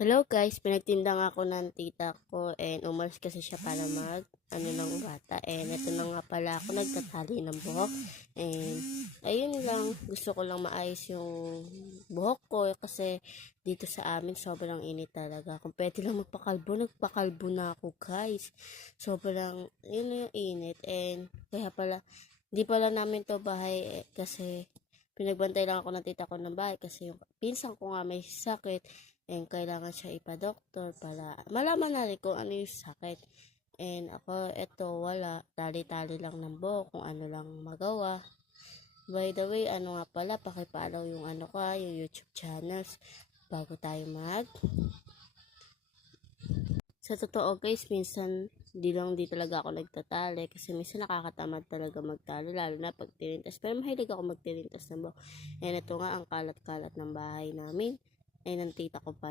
Hello guys, pinagtinda nga ako ng tita ko and umalis kasi siya para ng bata. And ito na nga pala ako nagtatali ng buhok. And ayun lang, gusto ko lang maayos yung buhok ko kasi dito sa amin sobrang init talaga. Kung pwede lang magpakalbo, nagpakalbo na ako guys. Sobrang, yun na yung init. And kaya pala, di pala namin to bahay kasi pinagbantay lang ako ng tita ko ng bahay kasi yung pinsan ko nga may sakit and kailangan siya ipa-doktor para malaman natin kung ano yung sakit. And ako, eto, wala. Tali-tali lang ng buhok kung ano lang magawa. By the way, ano nga pala, pakipollow yung yung YouTube channels bago tayo Sa totoo guys, minsan di talaga ako nagtatali kasi minsan nakakatamad talaga magtali lalo na pag tinintas. Pero mahilig ako magtinintas ng buhok. And ito nga ang kalat-kalat ng bahay namin ay ng tita ko pala.